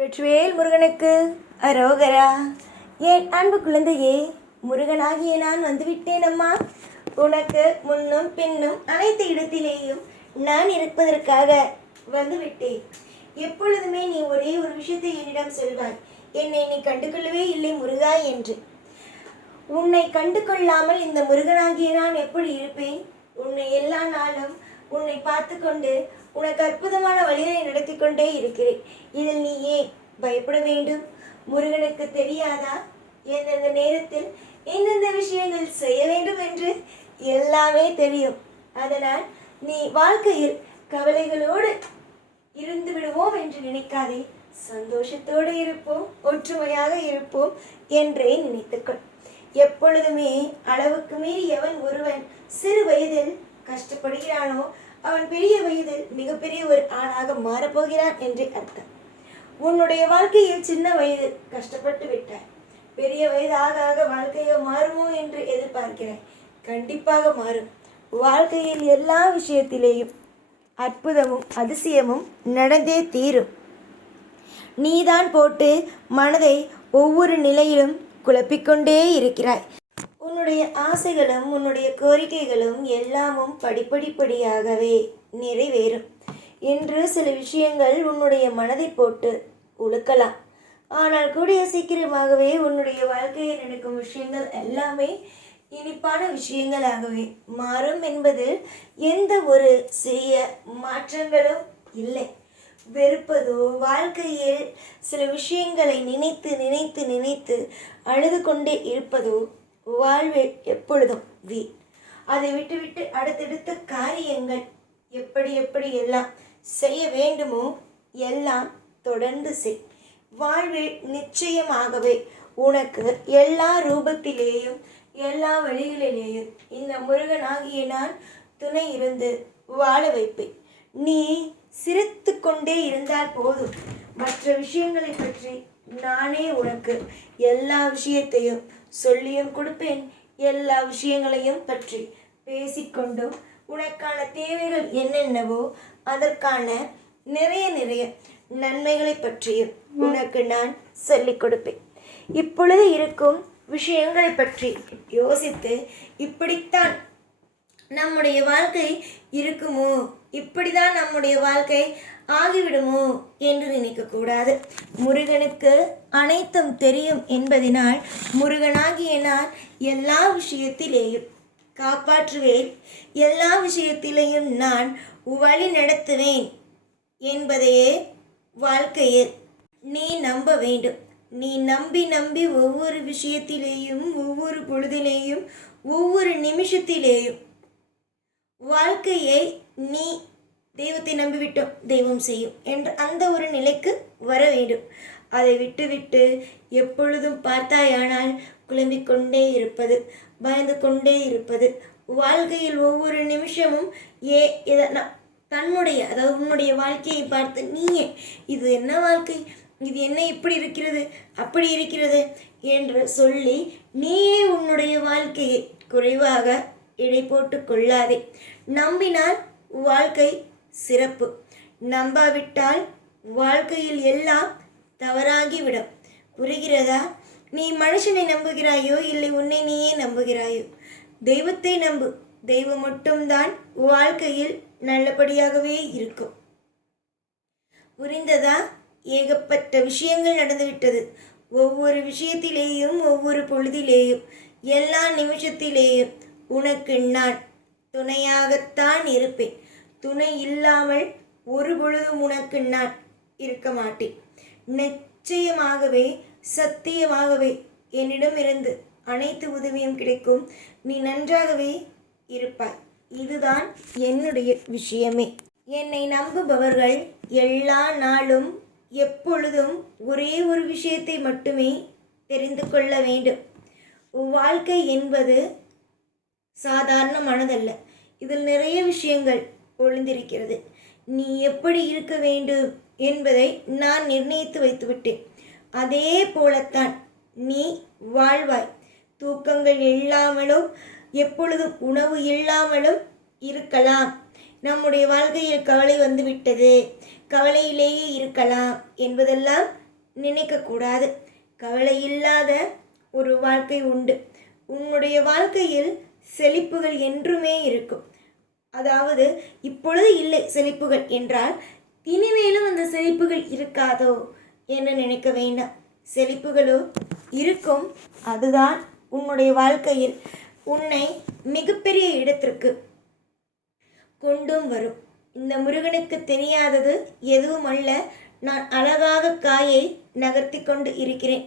வெற்றிவேல் முருகனுக்கு அரோகரா. என் அன்பு குழந்தையே, முருகனாகிய நான் வந்துவிட்டேன் அம்மா. உனக்கு முன்னும் பின்னும் அனைத்து இடத்திலேயும் நான் இருப்பதற்காக வந்துவிட்டேன். எப்பொழுதுமே நீ ஒரே ஒரு விஷயத்தை என்னிடம் சொல்வாய், என்னை நீ கண்டுகொள்ளவே இல்லை முருகா என்று. உன்னை கண்டு கொள்ளாமல் இந்த முருகனாகிய நான் எப்படி இருப்பேன்? உன்னை எல்லா நாளும் உன்னை பார்த்து கொண்டு உனக்கு அற்புதமான வழிகளை நடத்தி கொண்டே இருக்கிறேன். இதில் நீ ஏன் பயப்பட வேண்டும்? முருகனுக்கு தெரியாதா எந்தெந்த நேரத்தில் எந்தெந்த விஷயங்கள் செய்ய வேண்டும் என்று? எல்லாமே தெரியும். அதனால் நீ வாழ்க்கையில் கவலைகளோடு இருந்து விடுவோம் என்று நினைக்காதே. சந்தோஷத்தோடு இருப்போம், ஒற்றுமையாக இருப்போம் என்றே நினைத்துக்கொள். எப்பொழுதுமே அளவுக்கு மீறி எவன் ஒருவன் சிறு வயதில் கஷ்டப்படுகிறானோ அவன் பெரிய வயதில் மிகப்பெரிய ஒரு ஆணாக மாறப்போகிறான் என்று அர்த்தம். உன்னுடைய வாழ்க்கையில் சின்ன வயது கஷ்டப்பட்டு விட்டாய். பெரிய வயது ஆக ஆக வாழ்க்கையோ மாறுமோ என்று எதிர்பார்க்கிறேன். கண்டிப்பாக மாறும். வாழ்க்கையில் எல்லா விஷயத்திலேயும் அற்புதமும் அதிசயமும் நடந்தே தீரும். நீதான் போட்டு மனதை ஒவ்வொரு நிலையிலும் குழப்பிக்கொண்டே இருக்கிறாய். உன்னுடைய ஆசைகளும் உன்னுடைய கோரிக்கைகளும் எல்லாமும் படிப்படிப்படியாகவே நிறைவேறும். என்று சில விஷயங்கள் உன்னுடைய மனதை போட்டு உழுக்கலாம். ஆனால் கூடிய சீக்கிரமாகவே உன்னுடைய வாழ்க்கையில் நடக்கும் விஷயங்கள் எல்லாமே இனிப்பான விஷயங்களாகவே மாறும் என்பதில் எந்த ஒரு சிறிய மாற்றங்களும் இல்லை. வெறுப்பதோ, வாழ்க்கையில் சில விஷயங்களை நினைத்து நினைத்து நினைத்து அழுது கொண்டே இருப்பதோ வாழ்வில் எப்பொழுதும் வீண். அதை விட்டுவிட்டு அடுத்தடுத்த காரியங்கள் எப்படி எப்படி எல்லாம் செய்ய வேண்டுமோ எல்லாம் தொடர்ந்து செய். வாழ்வில் நிச்சயமாகவே உனக்கு எல்லா ரூபத்திலேயும் எல்லா வழிகளிலேயும் இந்த முருகனாகிய நான் துணை இருந்து வாழ வைப்பேன். நீ சிரித்து கொண்டே இருந்தால் போதும். மற்ற விஷயங்களை பற்றி நானே உனக்கு எல்லா விஷயத்தையும் சொல்லியும் கொடுப்பேன். எல்லா விஷயங்களையும் பற்றி பேசிக்கொண்டும் உனக்கான தேவைகள் என்னென்னவோ அதற்கான நிறைய நிறைய நன்மைகளை பற்றியும் உனக்கு நான் சொல்லிக் கொடுப்பேன். இப்பொழுது இருக்கும் விஷயங்களை பற்றி யோசித்து இப்படித்தான் நம்முடைய வாழ்க்கை இருக்குமோ, இப்படிதான் நம்முடைய வாழ்க்கை ஆகிவிடுமோ என்று நினைக்கக்கூடாது. முருகனுக்கு அனைத்தும் தெரியும் என்பதனால் முருகனாகிய நான் எல்லா விஷயத்திலேயும் காப்பாற்றுவேன், எல்லா விஷயத்திலேயும் நான் வழி நடத்துவேன் என்பதையே வாழ்க்கையில் நீ நம்ப வேண்டும். நீ நம்பி நம்பி ஒவ்வொரு விஷயத்திலேயும் ஒவ்வொரு பொழுதிலேயும் ஒவ்வொரு நிமிஷத்திலேயும் வாழ்க்கையை நீ தெய்வத்தை நம்பிவிட்டோம், தெய்வம் செய்யும் என்ற அந்த ஒரு நிலைக்கு வர வேண்டும். அதை விட்டுவிட்டு எப்பொழுதும் பார்த்தாயானால் குழம்பிக் கொண்டே இருப்பது, பயந்து கொண்டே இருப்பது, வாழ்க்கையில் ஒவ்வொரு நிமிஷமும் தன்னுடைய அதாவது உன்னுடைய வாழ்க்கையை பார்த்து நீயே இது என்ன வாழ்க்கை, இது என்ன இப்படி இருக்கிறது அப்படி இருக்கிறது என்று சொல்லி நீயே உன்னுடைய வாழ்க்கையை குறைவாக எடை போட்டு கொள்ளாதே. நம்பினால் வாழ்க்கை சிறப்பு, நம்பாவிட்டால் வாழ்க்கையில் எல்லாம் தவறாகிவிடும். புரிகிறதா? நீ மனுஷனை நம்புகிறாயோ இல்லை உன்னை நீயே நம்புகிறாயோ? தெய்வத்தை நம்பு. தெய்வம் மட்டும்தான் வாழ்க்கையில் நல்லபடியாகவே இருக்கும். புரிந்ததா? ஏகப்பட்ட விஷயங்கள் நடந்துவிட்டது. ஒவ்வொரு விஷயத்திலேயும் ஒவ்வொரு பொழுதிலேயும் எல்லா நிமிஷத்திலேயும் உனக்கு நான் துணையாகத்தான் இருப்பேன். துணை இல்லாமல் ஒரு பொழுதும் உனக்கு நான் இருக்க மாட்டேன். நிச்சயமாகவே சத்தியமாகவே என்னிடமிருந்து அனைத்து உதவியும் கிடைக்கும். நீ நன்றாகவே இருப்பாய். இதுதான் என்னுடைய விஷயமே. என்னை நம்புபவர்கள் எல்லா நாளும் எப்பொழுதும் ஒரே ஒரு விஷயத்தை மட்டுமே தெரிந்து கொள்ள வேண்டும். வாழ்க்கை என்பது சாதாரணமானதல்ல. இதில் நிறைய விஷயங்கள் ஒளிந்திருக்கிறது. நீ எப்படி இருக்க வேண்டும் என்பதை நான் நிர்ணயித்து வைத்துவிட்டேன். அதே போலத்தான் நீ வாழ்வாய். தூக்கங்கள் இல்லாமலும் எப்பொழுதும் உணவு இல்லாமலும் இருக்கலாம். நம்முடைய வாழ்க்கையில் கவலை வந்துவிட்டது, கவலையிலேயே இருக்கலாம் என்பதெல்லாம் நினைக்கக்கூடாது. கவலை இல்லாத ஒரு வாழ்க்கை உண்டு. உன்னுடைய வாழ்க்கையில் செழிப்புகள் என்றுமே இருக்கும். அதாவது இப்பொழுது இல்லை செழிப்புகள் என்றால் இனிமேலும் அந்த செழிப்புகள் இருக்காதோ என்று நினைக்க வேண்டாம். செழிப்புகளோ இருக்கும். அதுதான் உன்னுடைய வாழ்க்கையில் உன்னை மிகப்பெரிய இடத்திற்கு கொண்டும் வரும். இந்த முருகனுக்கு தெரியாதது எதுவும் அல்ல. நான் அழகாக காயை நகர்த்தி கொண்டு இருக்கிறேன்.